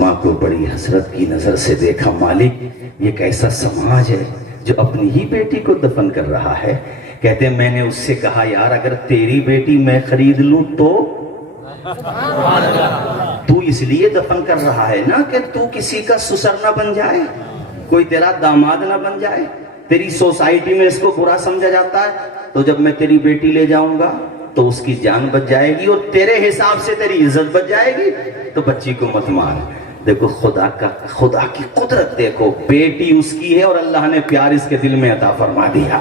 ماں کو بڑی حسرت کی نظر سے دیکھا، مالک یہ کیسا سماج ہے جو اپنی ہی بیٹی کو دفن کر رہا ہے۔ کہتے ہیں میں نے اس سے کہا یار اگر تیری بیٹی میں خرید لوں تو اس لیے دفن کر رہا ہے نا کہ تو کسی کا سسر نہ بن جائے، کوئی تیرا داماد نہ بن جائے، تیری سوسائٹی میں اس کو برا سمجھا جاتا ہے، تو جب میں تیری بیٹی لے جاؤں گا تو اس کی جان بچ جائے گی اور تیرے حساب سے تیری عزت بچ جائے گی، تو بچی کو مت مار۔ دیکھو خدا کی قدرت دیکھو، بیٹی اس کی ہے اور اللہ نے پیار اس کے دل میں عطا فرما دیا۔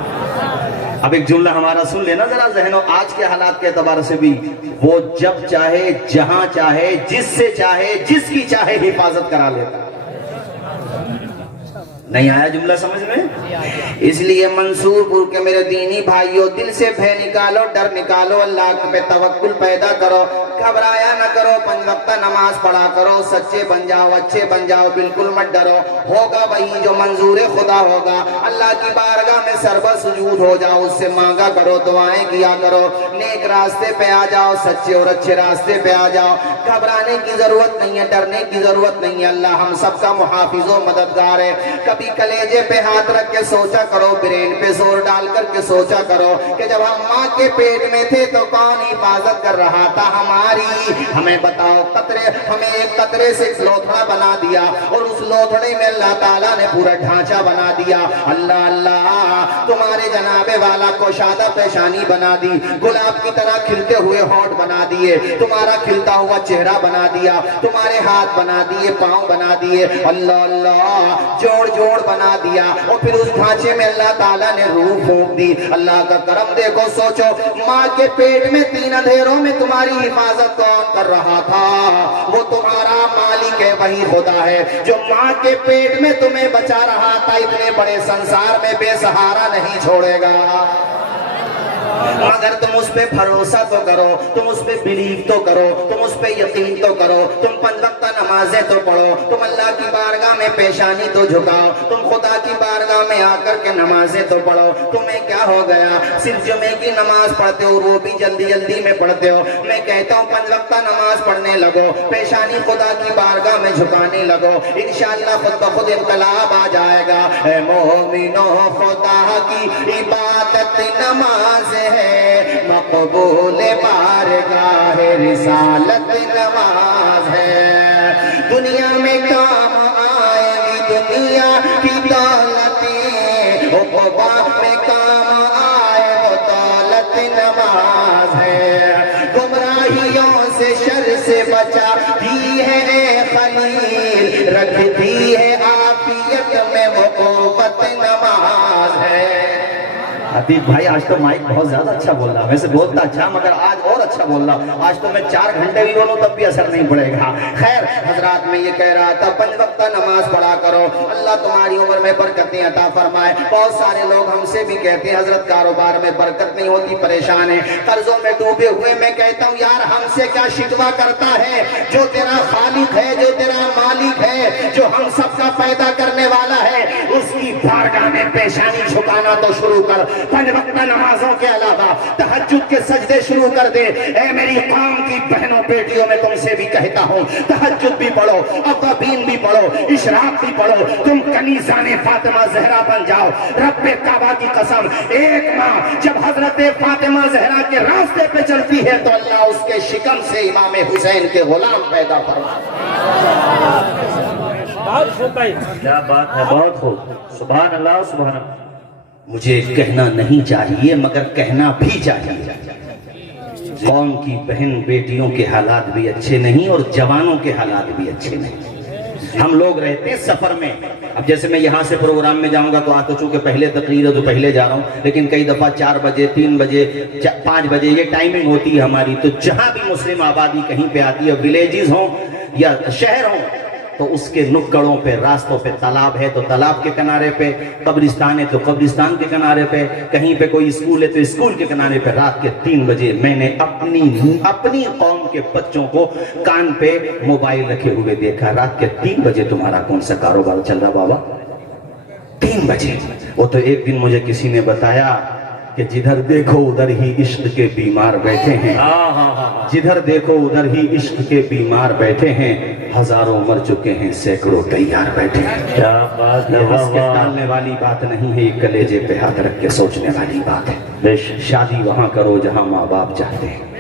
اب ایک جملہ ہمارا سن لینا ذرا ذہنوں، آج کے حالات کے اعتبار سے بھی، وہ جب چاہے جہاں چاہے جس سے چاہے جس کی چاہے حفاظت کرا لیتا۔ نہیں آیا جملہ سمجھ میں؟ اس لیے منصور پور کے میرے دینی بھائیوں، دل سے بھے نکالو، ڈر نکالو، اللہ پہ توکل پیدا کرو، گھبرایا نہ کرو، 5 وقت نماز پڑھا کرو، سچے بن جاؤ، اچھے بن جاؤ، بالکل مت ڈرو، ہوگا وہی جو منظور خدا ہوگا۔ اللہ کی بارگاہ میں سربت سجود ہو جاؤ، اس سے مانگا کرو، دعائیں کیا کرو، نیک راستے پہ آ جاؤ، سچے اور اچھے راستے پہ آ جاؤ، گھبرانے کی ضرورت نہیں ہے، ڈرنے کی ضرورت نہیں ہے، اللہ ہم سب کا محافظ و مددگار ہے۔ کبھی کلیجے پہ ہاتھ رکھ کے سوچا کرو، برین پہ زور ڈال کر کے سوچا کرو کہ جب ہم ماں کے پیٹ میں تھے تو کون حفاظت کر رہا تھا ہماری؟ ہمیں بتاؤ، ہمیں ایک قطرے سے ایک لوتھڑا بنا دیا اور اس لوتھڑے میں اللہ تعالیٰ نے پورا ڈھانچہ بنا دیا۔ اللہ اللہ، تمہارے جناب والا کو شادہ پیشانی بنا دی، گلاب کی طرح کھلتے ہوئے ہونٹ بنا دیے، تمہارا کھلتا ہوا چہرہ بنا دیا، تمہارے ہاتھ بنا دیے، پاؤں بنا دیے، اللہ اللہ، جوڑ جوڑ بنا دیا، اور پھر اس ڈھانچے میں اللہ تعالیٰ نے روح پھونک دی۔ اللہ کا کرم دیکھو، سوچو ماں کے پیٹ میں 3 اندھیروں میں تمہاری حفاظت کون کر رہا تھا؟ وہ تمہارا مالک ہے، وہی خدا ہے جو ماں کے پیٹ میں تمہیں بچا رہا تھا، اتنے بڑے سنسار میں بے سہارا نہیں چھوڑے گا۔ مگر تم اس پہ بھروسہ تو کرو، تم اس پہ بلیو تو کرو، تم اس پہ یقین تو کرو، تم 5 وقت نمازیں تو پڑھو، تم اللہ کی بارگاہ میں پیشانی تو جھکاؤ، تم خدا کی بارگاہ میں آ کر کے نمازیں تو پڑھو۔ تمہیں کیا ہو گیا؟ صرف جمعے کی نماز پڑھتے ہو، وہ بھی جلدی جلدی میں پڑھتے ہو۔ میں کہتا ہوں 5 وقت نماز پڑھنے لگو، پیشانی خدا کی بارگاہ میں جھکانے لگو، انشاءاللہ خود بخود انقلاب آ جائے گا۔ اے مومنو، خدا کی عبادت نماز ہے، مقبول بارگاہ رسالت نماز ہے۔ دنیا میں کام آئے گی دنیا کی دولتیں، عقبہ میں کام آئے وہ دولت نماز ہے۔ گمراہیوں سے شر سے بچاتی ہے اے خلیل، رکھتی ہے عافیت میں وہ قوت نماز ہے۔ عتیق بھائی آج تو مائک بہت زیادہ اچھا بول رہا، ویسے بولتا اچھا مگر آج اور اچھا بول رہا، آج تو میں 4 گھنٹے بھی بولوں تب بھی اثر نہیں پڑے گا۔ خیر حضرات، میں یہ کہہ رہا تھا 5 وقت نماز پڑھا کرو، اللہ تمہاری عمر میں برکتیں عطا فرمائے۔ بہت سارے لوگ ہم سے بھی کہتے ہیں حضرت کاروبار میں برکت نہیں ہوتی، پریشان ہیں، قرضوں میں ڈوبے ہوئے۔ میں کہتا ہوں یار ہم سے کیا شکوہ کرتا ہے؟ جو تیرا خالق ہے، جو تیرا مالک ہے، جو ہم سب کا پیدا کرنے والا ہے، اس کی بارگاہ میں پیشانی جھکانا تو شروع کر۔ 5 وقت نمازوں کے علاوہ تہجد کے سجدے شروع کر دے۔ اے میری قوم کی بہنوں بیٹیوں، میں تم سے بھی کہتا ہوں تہجد بھی پڑھو، اوابین بھی پڑھو، اشراق بھی پڑھو، تم کنیزان فاطمہ زہرا بن جاؤ۔ رب کعبہ کی قسم، ایک ماں جب حضرت فاطمہ زہرا کے راستے پہ چلتی ہے تو اللہ اس کے شکم سے امام حسین کے غلام پیدا فرماتا ہے۔ کیا بات ہے، بہت خوب، سبحان اللہ سبحان اللہ۔ مجھے کہنا نہیں چاہیے مگر کہنا بھی چاہیے، قوم کی بہن بیٹیوں کے حالات بھی اچھے نہیں اور جوانوں کے حالات بھی اچھے نہیں۔ ہم لوگ رہتے ہیں سفر میں، اب جیسے میں یہاں سے پروگرام میں جاؤں گا تو آج تو چونکہ پہلے تقریر ہے تو پہلے جا رہا ہوں، لیکن کئی دفعہ 4 بجے 3 بجے 5 بجے یہ ٹائمنگ ہوتی ہے ہماری، تو جہاں بھی مسلم آبادی کہیں پہ آتی ہے، ولیجز ہوں یا شہر ہوں، تو اس کے نکڑوں پہ، راستوں پہ تالاب ہے تو تالاب کے کنارے پہ، قبرستان ہے تو قبرستان کے کنارے پہ، کہیں پہ کوئی اسکول ہے تو اسکول کے کنارے پہ رات کے 3 بجے میں نے اپنی قوم کے بچوں کو کان پہ موبائل رکھے ہوئے دیکھا۔ رات کے 3 بجے تمہارا کون سا کاروبار چل رہا بابا؟ 3 بجے۔ وہ تو ایک دن مجھے کسی نے بتایا کہ جدھر دیکھو ادھر ہی عشق کے بیمار بیٹھے ہیں، جدھر دیکھو ادھر ہی عشق کے بیمار بیٹھے ہیں، ہزاروں مر چکے ہیں سینکڑوں تیار بیٹھے ہیں۔ کیا بات ہے، یہ ہنس کے واہ ٹالنے والی بات نہیں ہے، یہ کلیجے پہ ہاتھ رکھ کے سوچنے والی بات ہے۔ بے شک، شادی وہاں کرو جہاں ماں باپ چاہتے ہیں۔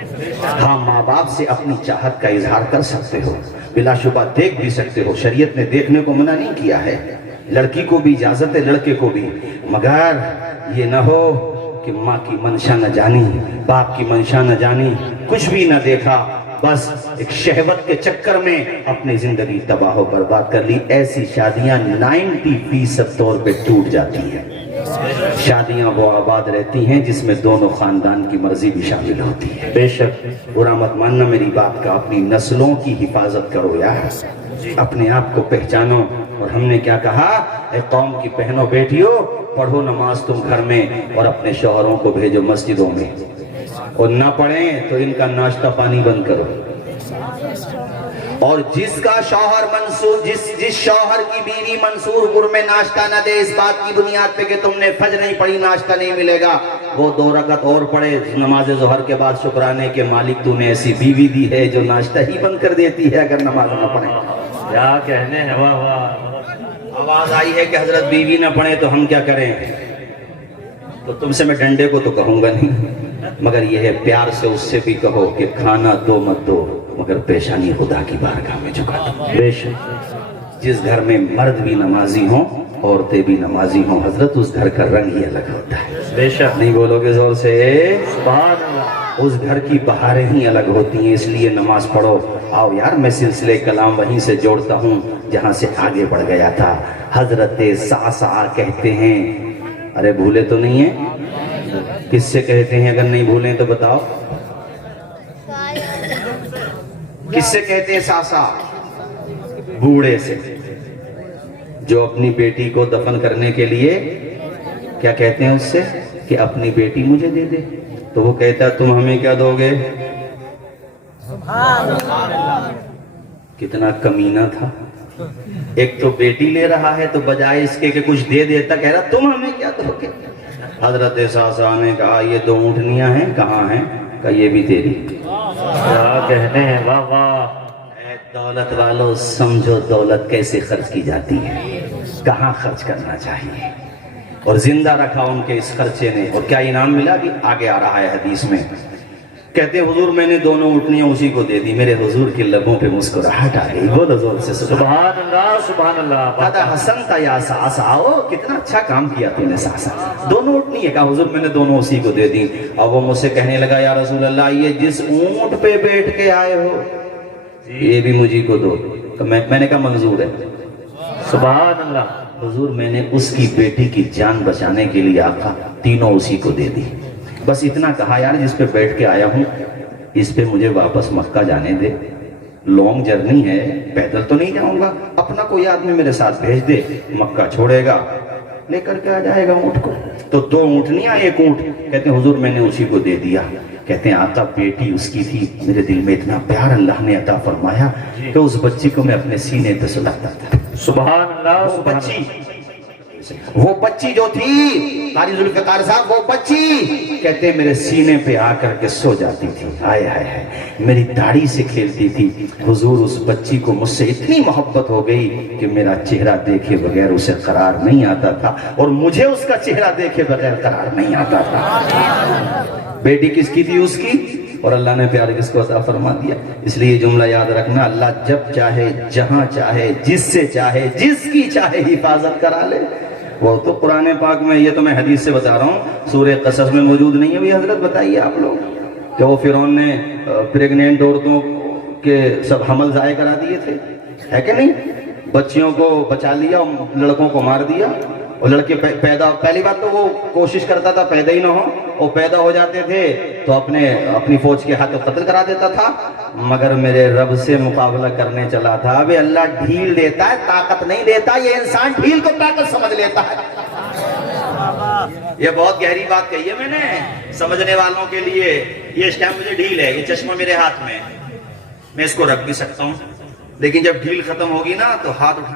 ہاں ماں باپ سے اپنی چاہت کا اظہار کر سکتے ہو، بلا شبہ دیکھ بھی سکتے ہو، شریعت نے دیکھنے کو منع نہیں کیا ہے، لڑکی کو بھی اجازت ہے لڑکے کو بھی، مگر یہ نہ ہو کہ ماں کی منشا نہ جانی، باپ کی منشا نہ جانی، کچھ بھی نہ دیکھا، بس ایک شہوت کے چکر میں اپنی زندگی تباہ و برباد کر لی۔ ایسی شادیاں 90% طور پہ ٹوٹ جاتی ہیں۔ شادیاں وہ آباد رہتی ہیں جس میں دونوں خاندان کی مرضی بھی شامل ہوتی ہے۔ بے شک، برا مت ماننا میری بات کا، اپنی نسلوں کی حفاظت کرو یار، اپنے آپ کو پہچانو۔ اور ہم نے کیا کہا، اے قوم کی بہنوں بیٹیوں، پڑھو نماز تم گھر میں اور اپنے شوہروں کو بھیجو مسجدوں میں، اور نہ پڑھیں تو ان کا ناشتہ پانی بند کرو۔ اور جس کا شوہر منصور جس شوہر کی بیوی منصور پور میں ناشتہ نہ دے اس بات کی بنیاد پہ کہ تم نے فجر نہیں پڑھی ناشتہ نہیں ملے گا، وہ 2 رکعت اور پڑھے نماز ظہر کے بعد، شکرانے کے مالک تو نے ایسی بیوی دی ہے جو ناشتہ ہی بند کر دیتی ہے اگر نماز نہ پڑھے۔ کیا کہنے ہیں، واہ واہ، آواز آئی ہے کہ حضرت بیوی نہ پڑھے تو ہم کیا کریں؟ تو تم سے میں ڈنڈے کو تو کہوں گا نہیں، مگر یہ ہے پیار سے اس سے بھی کہو کہ کھانا دو مت دو مگر پیشانی خدا کی بارگاہ میں جھکا دو۔ بے شک، جس گھر میں مرد بھی نمازی ہوں عورتیں بھی نمازی ہوں حضرت، اس گھر کا رنگ ہی الگ ہوتا ہے۔ بے شک، نہیں بولو گے زور سے؟ سبحان اللہ، اس گھر کی بہاریں ہی الگ ہوتی ہیں، اس لیے نماز پڑھو۔ آؤ یار میں سلسلے کلام وہیں سے جوڑتا ہوں جہاں سے آگے بڑھ گیا تھا۔ حضرت صعصع کہتے ہیں، ارے بھولے تو نہیں ہیں؟ کس سے کہتے ہیں؟ اگر نہیں بھولیں تو بتاؤ کس سے کہتے ہیں؟ صعصع بوڑھے سے، جو اپنی بیٹی کو دفن کرنے کے لیے کیا کہتے ہیں اس سے کہ اپنی بیٹی مجھے دے دے، تو وہ کہتا تم ہمیں کیا دو گے؟ کتنا کمینہ تھا، ایک تو بیٹی لے رہا ہے تو بجائے اس کے کہ کچھ دے دیتا کہہ رہا تم ہمیں کیا دو گے۔ حضرت صعصع نے کہا یہ 2 اونٹنیاں ہیں، کہاں ہیں؟ کہا یہ بھی تیری۔ کیا کہنے ہیں، واہ واہ، اے دولت والو سمجھو دولت کیسے خرچ کی جاتی ہے، کہاں خرچ کرنا چاہیے، اور زندہ رکھا ان کے اس خرچے نے، اور کیا انعام ملا بھی آگے آ رہا ہے حدیث میں۔ کہتے ہیں حضور میں نے 2 اونٹنیاں اسی کو دے دی، میرے حضور کے لبوں پہ مسکراہٹ آ گئی۔ بولو زور سے سبحان اللہ، سبحان اللہ، دادا حسن تھا یا صعصع، کتنا اچھا کام کیا تم نے صعصع، 2 اونٹنی ہے، کہا حضور میں نے 2 اسی کو دے دی۔ اور وہ مجھ سے کہنے لگا یا رسول اللہ یہ جس اونٹ پہ بیٹھ کے آئے ہو یہ بھی مجھے کو دو۔ میں نے کہا منظور ہے۔ سبحان اللہ، حضور میں نے اس کی بیٹی کی جان بچانے کے لیے آقا 3 اسی کو دے دی، بس اتنا کہا یار جس پہ بیٹھ کے آیا ہوں اس پہ مجھے واپس مکہ جانے دے، لانگ جرنی ہے، پیدل تو نہیں جاؤں گا، اپنا کوئی آدمی میرے ساتھ بھیج دے، مکہ چھوڑے گا لے کر کے آ جائے گا اونٹ کو۔ تو 2 اونٹنیاں 1 اونٹ، کہتے ہیں حضور میں نے اسی کو دے دیا۔ کہتے ہیں آقا بیٹی اس کی تھی، میرے دل میں اتنا پیار اللہ نے عطا فرمایا کہ اس بچی کو میں اپنے سینے پہ سلاتا تھا۔ سبحان اللہ، وہ سبحان بچی اللہ، وہ بچی جو تھی قاری ذوالفقار صاحب، وہ بچی کہتے ہیں میرے سینے پہ آ کر کے سو جاتی تھی، ہائے ہائے ہائے، میری داڑھی سے کھیلتی تھی۔ حضور اس بچی کو مجھ سے اتنی محبت ہو گئی کہ میرا چہرہ دیکھے بغیر اسے قرار نہیں آتا تھا، اور مجھے اس کا چہرہ دیکھے بغیر قرار نہیں آتا تھا۔ بیٹی کس کی تھی؟ اس کی، اور اللہ نے پیار کس کو عطا فرما دیا۔ اس لیے یہ جملہ یاد رکھنا، اللہ جب چاہے جہاں چاہے جس سے چاہے جس کی چاہے حفاظت کرا لے۔ وہ تو قرآن پاک میں، یہ تو میں حدیث سے بتا رہا ہوں، سورہ قصص میں موجود نہیں ہے۔ بھی حضرت بتائیے آپ لوگ کہ وہ فرعون نے پریگنینٹ عورتوں کے سب حمل ضائع کرا دیے تھے، ہے کہ نہیں؟ بچیوں کو بچا لیا اور لڑکوں کو مار دیا، اور لڑکے پیدا، پہلی بات تو وہ کوشش کرتا تھا پیدا ہی نہ ہو، وہ پیدا ہو جاتے تھے تو اپنی فوج کے ہاتھوں قتل کرا دیتا تھا، مگر میرے رب سے مقابلہ کرنے چلا تھا۔ ابھی اللہ ڈھیل دیتا ہے، طاقت نہیں دیتا، یہ انسان ڈھیل کو طاقت سمجھ لیتا ہے۔ یہ بہت گہری بات کہی ہے میں نے سمجھنے والوں کے لیے۔ یہ اس ٹائم مجھے ڈھیل ہے، یہ چشمہ میرے ہاتھ میں، میں اس کو رکھ بھی سکتا ہوں، لیکن جب ڈھیل ختم ہوگی نا تو ہاتھ اٹھا